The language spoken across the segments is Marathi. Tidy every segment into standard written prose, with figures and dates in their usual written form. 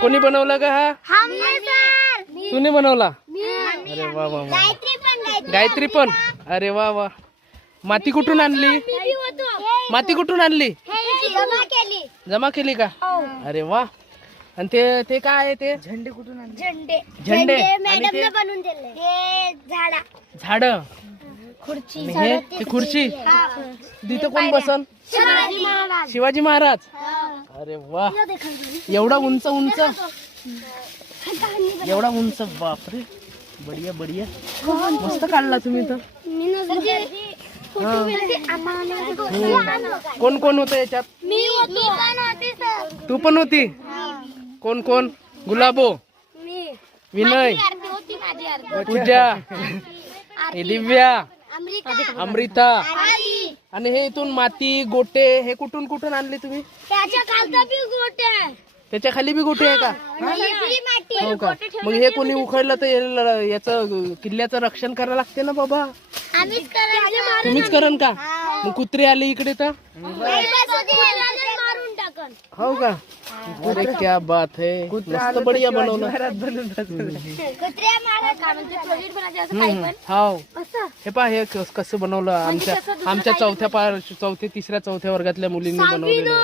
कोणी बनवला का हा? हमने सर. तूने बनवला? मी. अरे वा वा वा. गायत्री गायत्री पण. अरे वा वा. माती कुठून आणली? मी होतो. माती कुठून आणली? जमा केली. जमा केली का? अरे वा. आणि ते ते काय आहे ते? झेंडे कुठून आणले? झेंडे. झेंडे. आणि मॅडमने ते बनवून दिले. हे झाडा. झाड. खुर्ची. हे ती खुर्ची. तिथं कोण बसन? शिवाजी महाराज. शिवाजी महाराज. अरे वा. एवढा उंच उंच. एवढा उंच. बापरे. बढिया बढिया. मस्त काढला तुम्ही तर. कोण कोण होतं याच्यात? मी पण होते सर. तू पण होती? कोण कोण? गुलाबो, मी. विनय, होती माझी अर्धी. पूजा, हे दिव्या, अमृता. अमृता. आली. आणि हे इथून माती गोटे हे कुठून कुठून आणले तुम्ही? त्याच्या खालचा बी गोटे. त्याच्या खाली बी गोटे आहे का? माती. हो का? मग हे कोणी उखडलं तर याचं किल्ल्याचं रक्षण करायला लागते ना बाबा. आम्हीच करायचं. तुम्हीच करण का? मग कुत्रे आले इकडे तर मारून टाकन. हो का? अरे क्या बात है. मस्त बढिया बनवलं. कुत्र्या मारत प्रोजेक्ट बनायचे असं काही पण. हो. असं. हे पहा हे कसं बनवलं आमच्या चौथ्या तिसऱ्या चौथ्या वर्गातल्या मुलींनी बनवलेलं.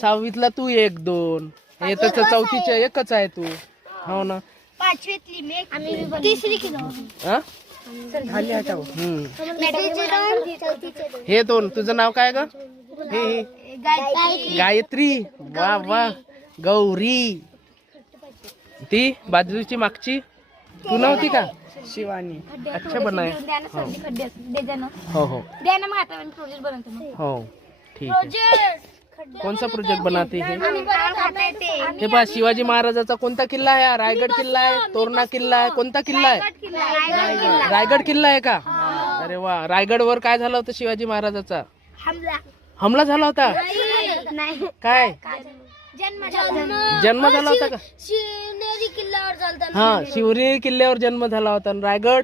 सहावीतला तू 1 2 हे तर चौथीच्या एकच आहे तू. हो ना. पाचवीतली मी. आम्ही तिसरी किलो. हा? हे दोन. तुझं नाव काय ग? हे गायत्री. वा वा. गौरी. ती बाजूची मागची तू नव्हती का? शिवानी. अच्छा बनाय. हो हो हो. ठीक आहे. कौन सा प्रोजेक्ट बनाते हैं? हे पहा शिवाजी महाराजाचा कोणता किल्ला आहे? रायगड किल्ला आहे, तोरणा किल्ला आहे. कोणता किल्ला आहे? रायगड किल्ला आहे का? अरे वा. रायगड वर काय झालं होतं शिवाजी महाराजाचा? हमला झाला होता. काय जन्म झाला होता का? शिवनेरी किल्ल्यावर चालतात. हा शिवनेरी किल्ल्यावर जन्म झाला होता. आणि रायगडवर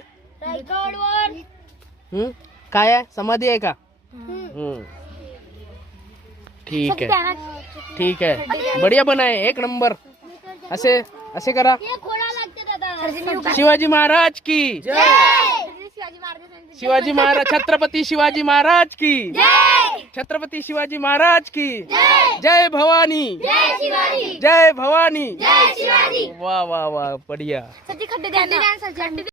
काय आहे? समाधी आहे का? ठीक आहे. ठीक आहे. बढिया बनाय. 1 नंबर. असे असे करा. शिवाजी महाराज की. शिवाजी महाराज. छत्रपती शिवाजी महाराज की. छत्रपती शिवाजी महाराज की. जय भवानी. जय भवानी. वा वा वा. बढिया.